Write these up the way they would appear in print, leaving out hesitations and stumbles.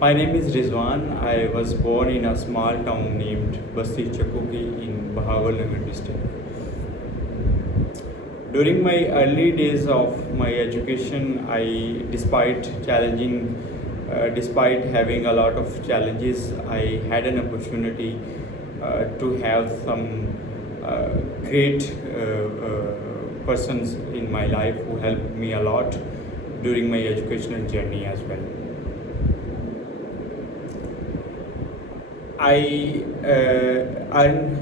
My name is Rizwan. I was born in a small town named Basti Chakuki in Bahawalnagar district. During my early days of my education, despite having a lot of challenges, I had an opportunity to have some great persons in my life who helped me a lot during my educational journey as well. I earned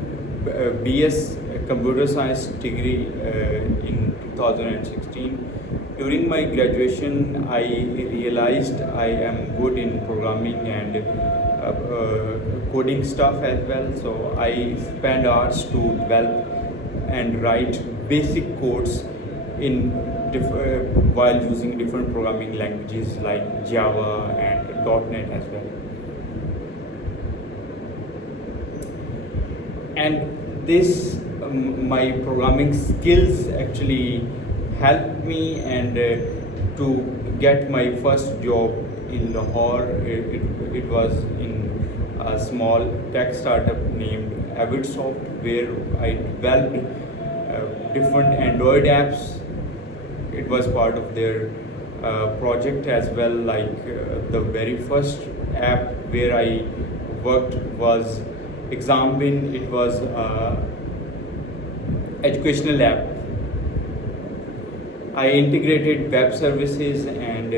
BS Computer Science degree in 2016. During my graduation, I realized I am good in programming and coding stuff as well. So I spent hours to develop and write basic codes in while using different programming languages like Java and .NET as well. And this my programming skills actually helped me and to get my first job in Lahore. It was in a small tech startup named Avidsoft, where I developed different Android apps. It was part of their project as well. Like the very first app where I worked was ExamBin. It was educational app. I integrated web services and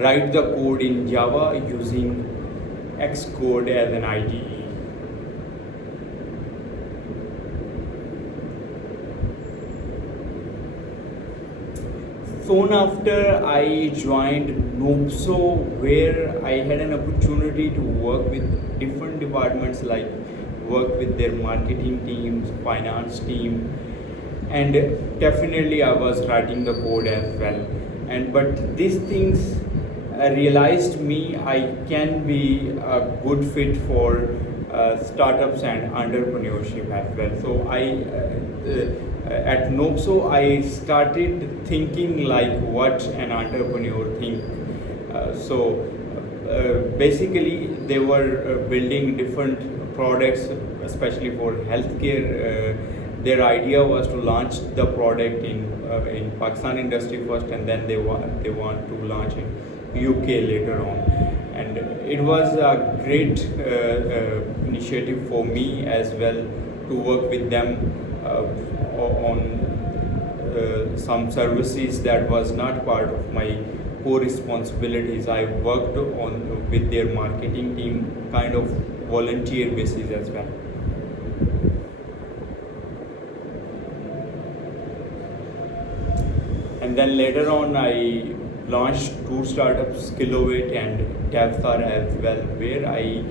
write the code in Java using Xcode as an IDE. Soon after, I joined Nopso, where I had an opportunity to work with different departments, like work with their marketing teams, finance team, and definitely I was writing the code as well. And but these things realized me I can be a good fit for startups and entrepreneurship as well. So at Nopso, I started thinking like what an entrepreneur think. Basically, they were building different products, especially for healthcare. Their idea was to launch the product in Pakistan industry first, and then they want to launch in UK later on. And it was a great initiative for me as well to work with them on some services that was not part of my core responsibilities. I worked on with their marketing team, kind of volunteer basis as well. And then later on, I launched two startups, Skillovate and Tabstar as well, where I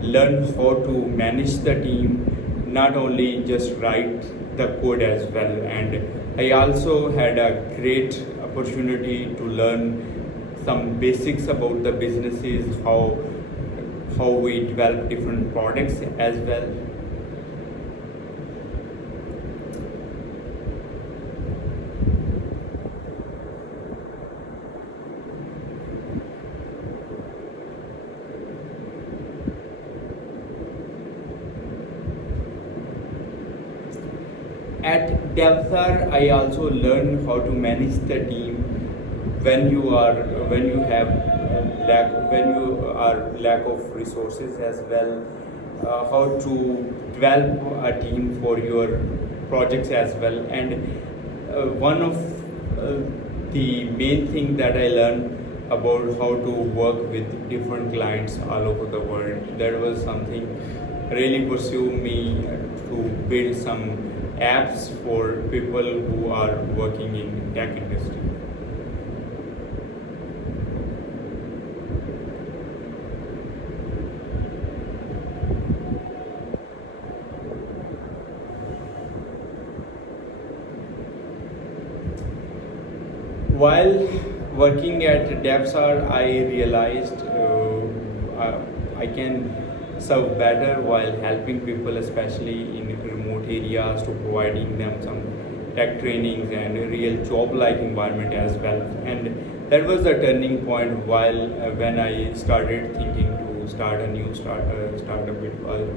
learned how to manage the team, not only just write the code as well. And I also had a great opportunity to learn some basics about the businesses, how we develop different products as well. At Devsar, I also learned how to manage the team when you have lack of resources as well. How to develop a team for your projects as well. And one of the main thing that I learned about how to work with different clients all over the world. That was something really pursued me to build some apps for people who are working in tech industry. While working at Devsar, I realized I can serve better while helping people, especially in remote areas, to providing them some tech trainings and a real job-like environment as well. And That was the turning point while when I started thinking to start a new startup. It was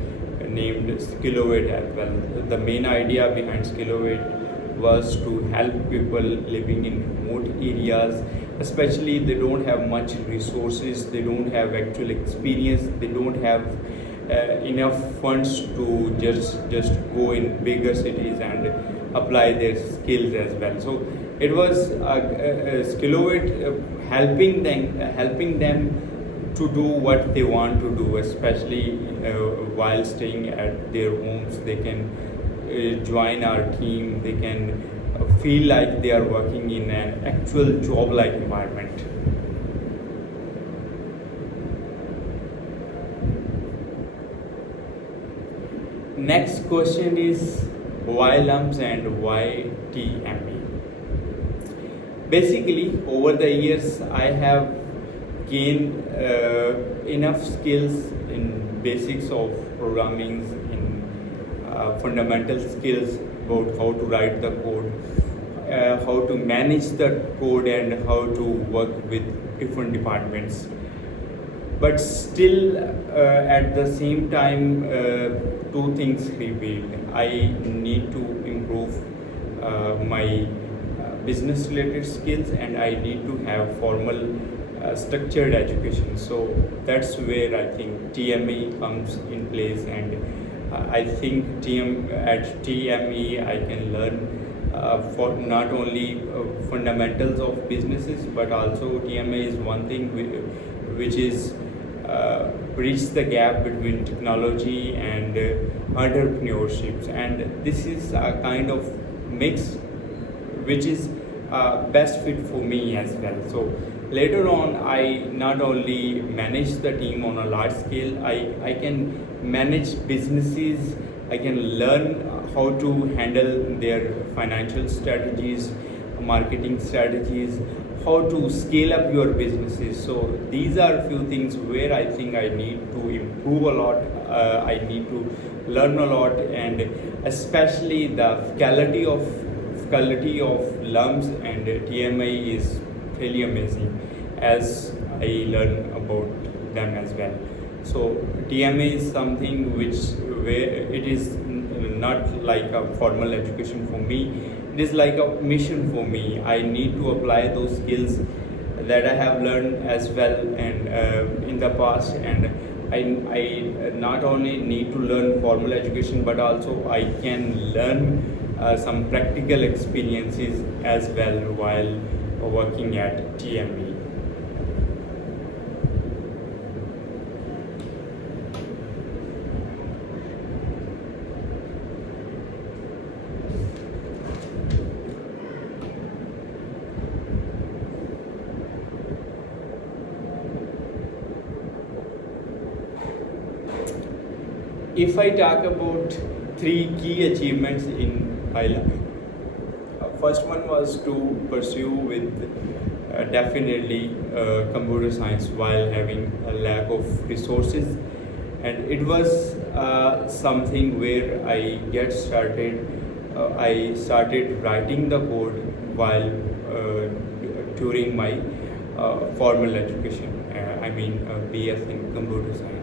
named Skillovate as well. The main idea behind Skillovate was to help people living in remote areas, especially they don't have much resources, they don't have actual experience, they don't have enough funds to just go in bigger cities and apply their skills as well. So it was Skillovate helping them to do what they want to do, especially while staying at their homes. They can join our team. They can feel like they are working in an actual job-like environment. Next question is why LUMS and why TME? Basically, over the years, I have gained enough skills in basics of programming, in fundamental skills about how to write the code, how to manage the code, and how to work with different departments. But still, at the same time, two things remain. I need to improve my business related skills, and I need to have formal structured education. So that's where I think TME comes in place, and I think at TME I can learn for not only fundamentals of businesses, but also TME is one thing which is bridge the gap between technology and entrepreneurships, and this is a kind of mix which is best fit for me as well. So later on, I not only manage the team on a large scale, I can manage businesses, I can learn how to handle their financial strategies, marketing strategies, how to scale up your businesses. So these are a few things where I think I need to improve a lot. I need to learn a lot, and especially the quality of LUMS and TMI is really amazing as I learn about them as well. So TMA is something where it is not like a formal education for me. It is like a mission for me. I need to apply those skills that I have learned as well and in the past, and I not only need to learn formal education, but also I can learn some practical experiences as well while working at TME. If I talk about three key achievements in my life, first one was to pursue with definitely computer science while having a lack of resources, and it was something where I started writing the code while during my formal education. BS in computer science.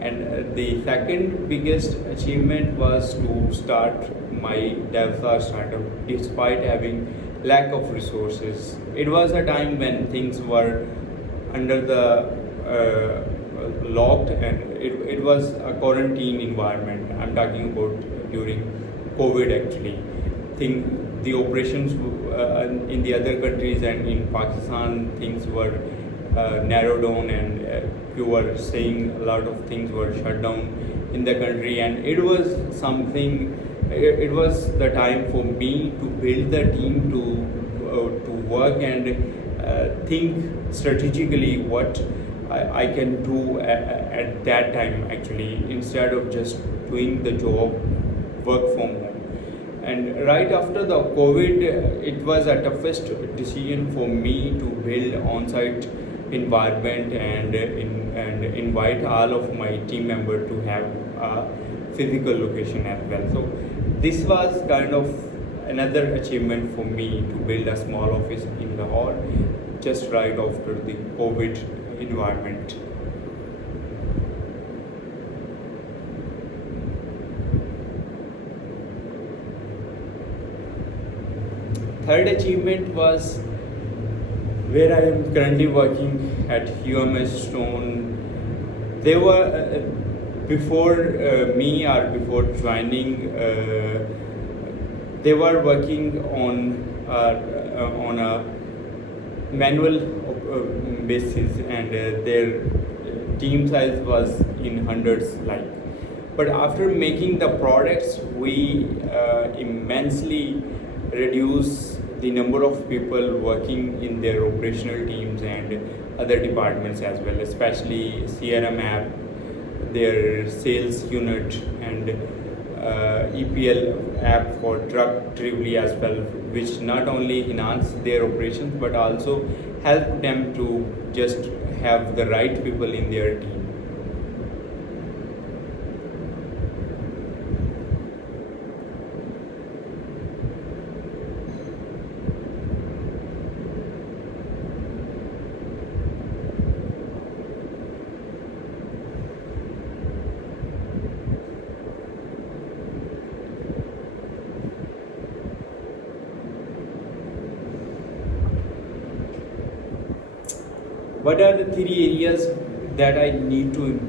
And the second biggest achievement was to start my DevStar startup despite having lack of resources. It was a time when things were under the locked, and it was a quarantine environment. I'm talking about during COVID actually. The operations in the other countries and in Pakistan, things were narrowed down, and you were saying a lot of things were shut down in the country, and it was the time for me to build the team to work and think strategically what I can do at that time actually, instead of just doing the job work from home. And right after the COVID, it was a toughest decision for me to build on-site environment and invite all of my team members to have a physical location as well. So this was kind of another achievement for me to build a small office in Lahore. just right after the COVID environment. Third achievement was where I am currently working at UMS Stone. They were before me or before joining. They were working on a manual basis, and their team size was in hundreds. Like, but after making the products, we immensely reduce the number of people working in their operational teams and other departments as well, especially CRM app, their sales unit, and EPL app for truck delivery as well, which not only enhance their operations but also help them to just have the right people in their team. What are the three areas that I need to improve?